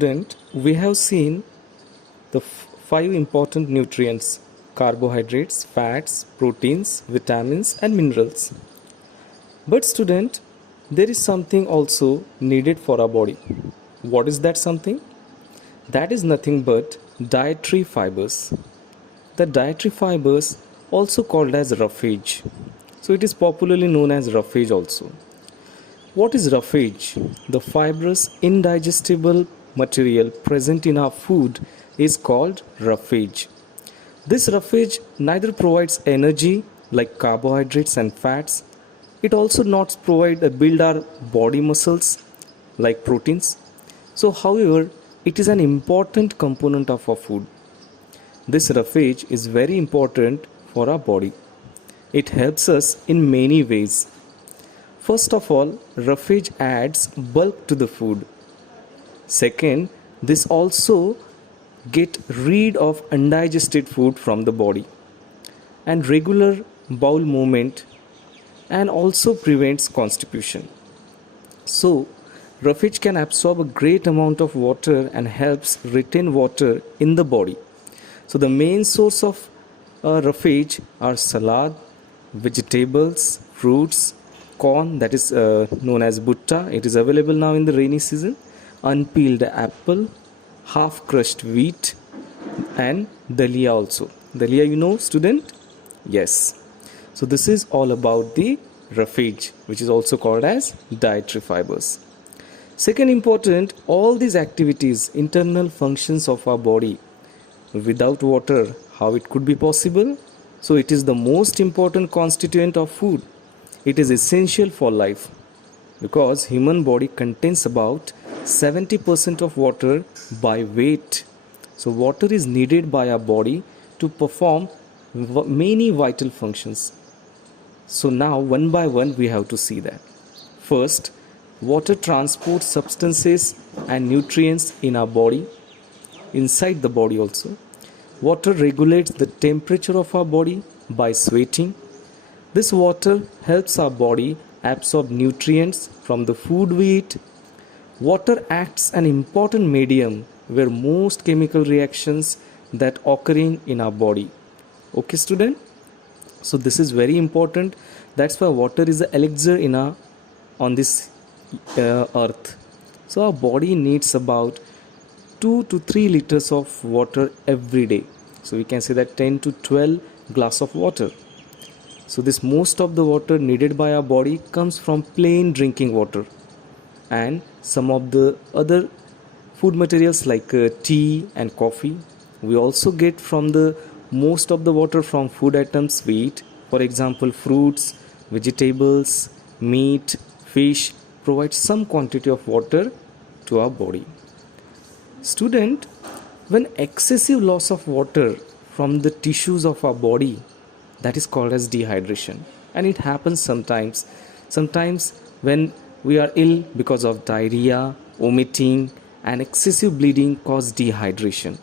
Student, we have seen the five important nutrients: carbohydrates, fats, proteins, vitamins, and minerals. But, student, there is something also needed for our body. What is that something? That is nothing but dietary fibers. The dietary fibers, also called as roughage. So, it is popularly known as roughage also. What is roughage? The fibrous, indigestible material present in our food is called roughage. This roughage neither provides energy like carbohydrates and fats, it also not provide build our body muscles like proteins. So, however, it is an important component of our food. This roughage is very important for our body. It helps us in many ways. First of all, roughage adds bulk to the food. Second, this also get rid of undigested food from the body and regular bowel movement and also prevents constipation. So, roughage can absorb a great amount of water and helps retain water in the body. So, the main source of roughage are salad, vegetables, fruits, corn that is known as butta. It is available now in the rainy season. Unpeeled apple, half crushed wheat, and dalia also. Dalia, you know, student? Yes. So this is all about the roughage, which is also called as dietary fibers. Second important, all these activities, internal functions of our body, without water, how it could be possible? So it is the most important constituent of food. It is essential for life because human body contains about 70% of water by weight. So water is needed by our body to perform many vital functions. So now one by one we have to see that. First, water transports substances and nutrients in our body, inside the body also. Water regulates the temperature of our body by sweating. This water helps our body absorb nutrients from the food we eat. Water acts an important medium where most chemical reactions that occurring in our body. Okay, student? So this is very important. That's why water is the elixir on this earth. So our body needs about 2 to 3 liters of water every day. So we can say that 10 to 12 glass of water. So this most of the water needed by our body comes from plain drinking water and some of the other food materials like tea and coffee. We also get from the most of the water from food items we eat. For example, fruits, vegetables, meat, fish provide some quantity of water to our body. Student, when excessive loss of water from the tissues of our body, that is called as dehydration, and it happens sometimes when we are ill because of diarrhea, vomiting, and excessive bleeding cause dehydration.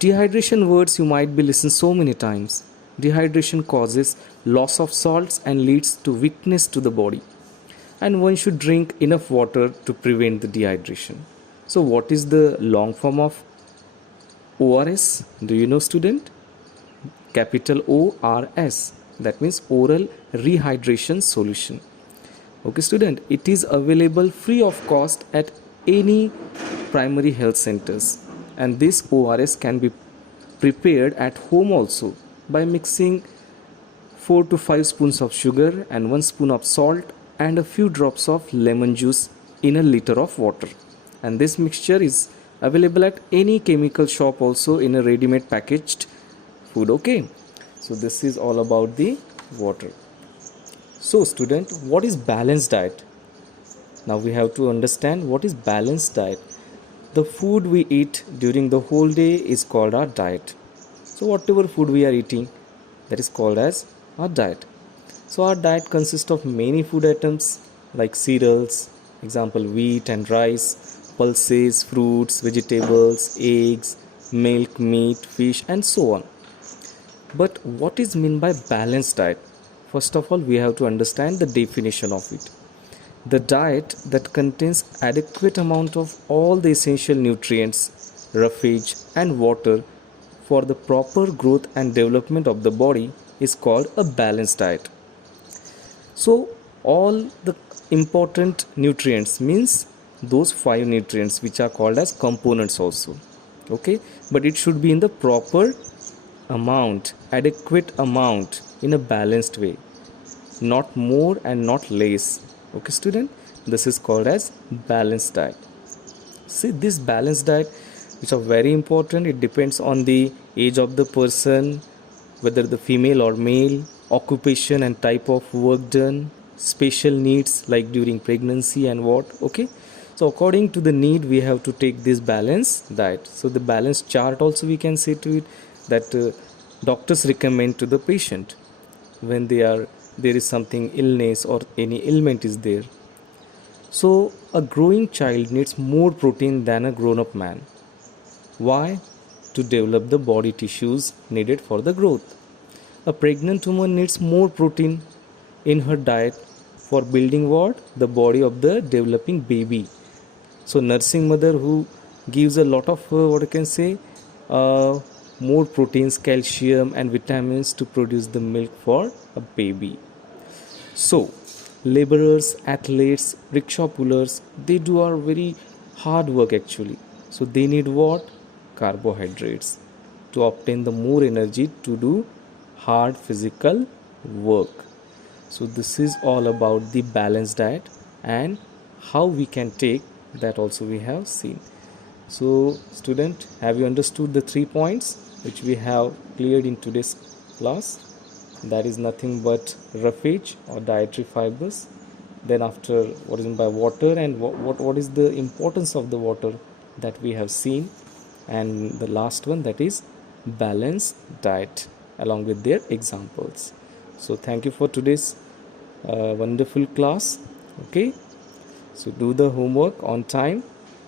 Dehydration words you might be listened so many times. Dehydration causes loss of salts and leads to weakness to the body, and one should drink enough water to prevent the dehydration. So what is the long form of ORS? Do you know, student? Capital ORS, that means oral rehydration solution. Okay, student, it is available free of cost at any primary health centers, and this ORS can be prepared at home also by mixing 4 to 5 spoons of sugar and 1 spoon of salt and a few drops of lemon juice in a liter of water, and this mixture is available at any chemical shop also in a ready-made packaged food. Okay, so this is all about the water. So student, what is balanced diet? Now we have to understand what is balanced diet. The food we eat during the whole day is called our diet. So whatever food we are eating, that is called as our diet. So our diet consists of many food items like cereals, example wheat and rice, pulses, fruits, vegetables, eggs, milk, meat, fish, and so on. But what is meant by balanced diet? First of all, we have to understand the definition of it. The diet that contains adequate amount of all the essential nutrients, roughage and water for the proper growth and development of the body is called a balanced diet. So all the important nutrients means those five nutrients which are called as components also. Okay, but it should be in the proper amount, adequate amount, in a balanced way, not more and not less. Okay student, this is called as balanced diet. See, this balanced diet which are very important, it depends on the age of the person, whether the female or male, occupation and type of work done, special needs like during pregnancy and what. Okay, so according to the need we have to take this balanced diet. So the balanced chart also we can say to it that doctors recommend to the patient when there is something illness or any ailment is there. So a growing child needs more protein than a grown up man. Why? To develop the body tissues needed for the growth. A pregnant woman needs more protein in her diet for building what? The body of the developing baby. So nursing mother who gives a lot of what I can say more proteins, calcium and vitamins to produce the milk for a baby. So laborers, athletes, rickshaw pullers, they do our very hard work actually. So they need what? Carbohydrates to obtain the more energy to do hard physical work. So this is all about the balanced diet and how we can take that also we have seen. So student, have you understood the 3 points which we have cleared in today's class? That is nothing but roughage or dietary fibers. Then after, what is meant by water and what is the importance of the water that we have seen. And the last one, that is balanced diet along with their examples. So thank you for today's wonderful class. Okay, so do the homework on time